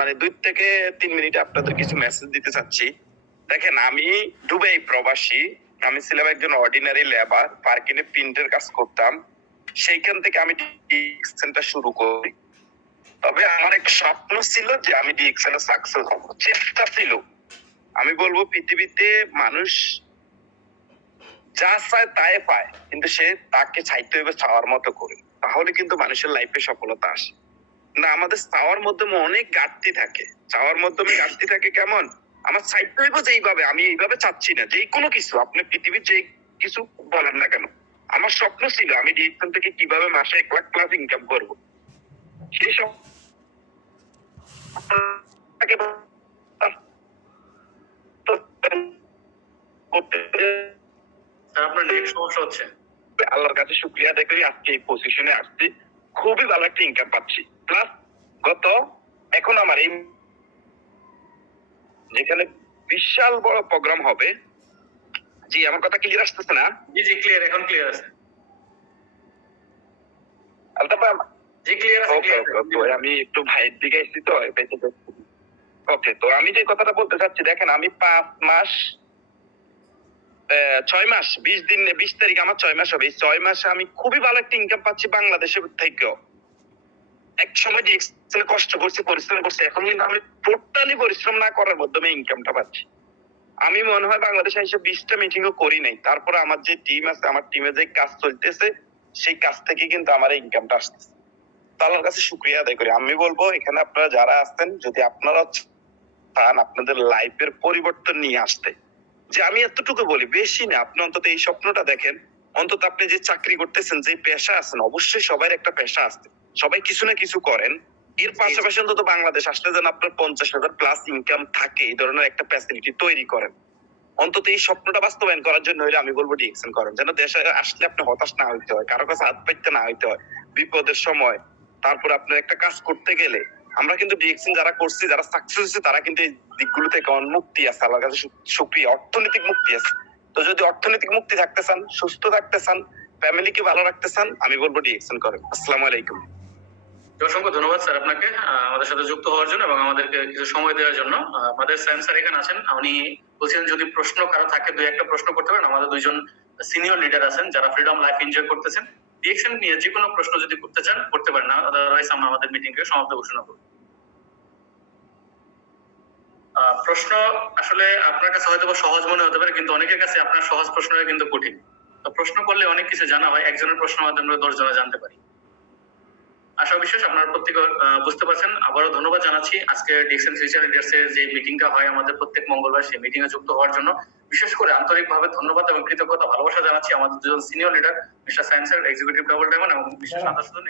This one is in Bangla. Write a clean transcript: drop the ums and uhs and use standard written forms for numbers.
মানে 2 থেকে 3 মিনিট আপনাদের কিছু মেসেজ দিতে চাচ্ছি। দেখেন, আমি দুবাই প্রবাসী। আমি ছিলাম একজন অর্ডিনারি লেবার, পার্কিনে প্রিন্টের কাজ করতাম। সেইখান থেকে আমি ডিএক্সএনটা শুরু করি। তবে আমার একটা স্বপ্ন ছিল যে আমি ডিএক্সএন এ সাকসেস হব, চেষ্টা ছিল। আমি বলবো পৃথিবীতে মানুষ যা চায় তাই পায়, কিন্তু সে তাকে চাইতে হবে চাওয়ার মতো করে, তাহলে কিন্তু মানুষের লাইফে সফলতা আসে না। আমাদের চাওয়ার মাধ্যমে অনেক ঘাটতি থাকে। চাওয়ার মাধ্যমে ঘাটতি থাকে কেমন? আমার চাইতে হইব যেইভাবে, আমি এইভাবে চাচ্ছি না। যেই কোনো কিছু আপনি পৃথিবীর যে কিছু বলেন না কেন, আমার স্বপ্ন ছিল আমি ডিএক্সএন থেকে কিভাবে মাসে 1 লাখ+ ইনকাম করবো। সেই সব আপনার নেট সমস্যা হচ্ছে। আল্লাহর কাছে শুকরিয়া আদায় করি, আজকে এই পজিশনে আসছি, খুবই ভালো একটা ইনকাম পাচ্ছি। প্লাস এখন আমার এই যেখানে বিশাল বড় প্রোগ্রাম হবে। জি, আমার কথা ক্লিয়ার আসতেছে না? জি জি ক্লিয়ার, এখন ক্লিয়ার আছে। জি ক্লিয়ার আছে। আমি একটু ভাইয়ের দিকে এসেছি তো, ওকে। তো আমি যে কথাটা বলতে চাচ্ছি, দেখেন আমি 6 মাস 20 দিন, 20 তারিখ আমার 6 মাস হবে। এই 6 মাসে আমি খুবই ভালো একটা ইনকাম পাচ্ছি বাংলাদেশের থেকেও। এক সময় ডিএক্সএল কষ্ট করছি, পরিশ্রম করছি, এখন কিন্তু আমি টোটালি পরিশ্রম না করার মাধ্যমে ইনকামটা পাচ্ছি। আমি মনে হয় বাংলাদেশে এসে 20টা মিটিংও করি নাই, তারপরে আমার যে টিম আছে, আমার টিমে যে কাজ চলতেছে, সেই কাজ থেকে কিন্তু আমার ইনকামটা আসতেছে। আল্লাহর কাছে শুকরিয়া আদায় করি। আমি বলবো এখানে আপনারা যারা আছেন, যদি আপনারা চান আপনাদের লাইফের পরিবর্তন নিয়ে আসতে, যে আমি এতটুকু বলি, বেশি না, আপনি অন্তত এই স্বপ্নটা দেখেন। অন্তত আপনি যে চাকরি করতেছেন, যে পেশা আছেন, অবশ্যই সবার একটা পেশা আছে, সবাই কিছু না কিছু করেন। এর পাশাপাশি অন্তত বাংলাদেশ আসলে যেন আপনার 50,000+ ইনকাম থাকে, এই ধরনের একটা ফ্যাসিলিটি তৈরি করেন। অন্তত এই স্বপ্নটা বাস্তবায়ন করার জন্য হলে আমি বলবো ডিএক্সএন করেন, যেন দেশে আসলে আপনি হতাশ না হইতে হয়, কারো কাছে হাত পাইতে না হইতে হয় বিপদের সময়। তারপর আপনার একটা কাজ করতে গেলে, আমরা কিন্তু ডিএক্সএন যারা করছি, যারা সাকসেস হয়েছে, তারা কিন্তু এই দিকগুলো থেকে মুক্তি আছে। আল্লাহর কাছে শুকরিয়া, অর্থনৈতিক মুক্তি আছে। তো যদি অর্থনৈতিক মুক্তি থাকতে চান, সুস্থ থাকতে চান, ফ্যামিলিকে ভালো রাখতে চান, আমি বলবো ডিএক্সএন করেন। আসসালামু আলাইকুম। অসংখ্য ধন্যবাদ স্যার আপনাকে আমাদের সাথে যুক্ত হওয়ার জন্য এবং আমাদেরকে কিছু সময় দেওয়ার জন্য। আমাদের সায়েন্স স্যার এখানে আছেন, উনি বলছেন যদি প্রশ্ন কারো থাকে 2-1টা প্রশ্ন করতে পারেন। আমাদের 2জন সিনিয়র লিডার আছেন যারা ফ্রিডম লাইফ এনজয় করতেছেন। ডিএক্সএন নিয়ে যে কোনো প্রশ্ন যদি করতে চান করতে পারেন, না আদারওয়াইজ আমরা আমাদের মিটিং কে সমাপ্ত ঘোষণা করব। প্রশ্ন আসলে আপনার কাছে হয়তো সহজ মনে হতে পারে, কিন্তু অনেকের কাছে আপনার সহজ প্রশ্নটা কিন্তু কঠিন। তো প্রশ্ন করলে অনেক কিছু জানা হয়, একজনের প্রশ্নের মাধ্যমে আমরা 10 জনে জানতে পারি। আশা বিশ্বাস আপনারা প্রত্যেকে বুঝতে পারছেন। আবারও ধন্যবাদ জানাচ্ছি আজকে ডিএক্সএন ফিউচার লিডার্স এর যে মিটিংটা হয় আমাদের প্রত্যেক মঙ্গলবার, সেই মিটিং এ যুক্ত হওয়ার জন্য বিশেষ করে আন্তরিকভাবে ধন্যবাদ এবং কৃতজ্ঞতা ভালোবাসা জানাচ্ছি আমাদের দুজন সিনিয়র লিডার, মিস্টার সায়েন্সের এক্সিকিউটিভ ডাবল ডায়মন্ড এবং মিস্টার সাদা সুদন।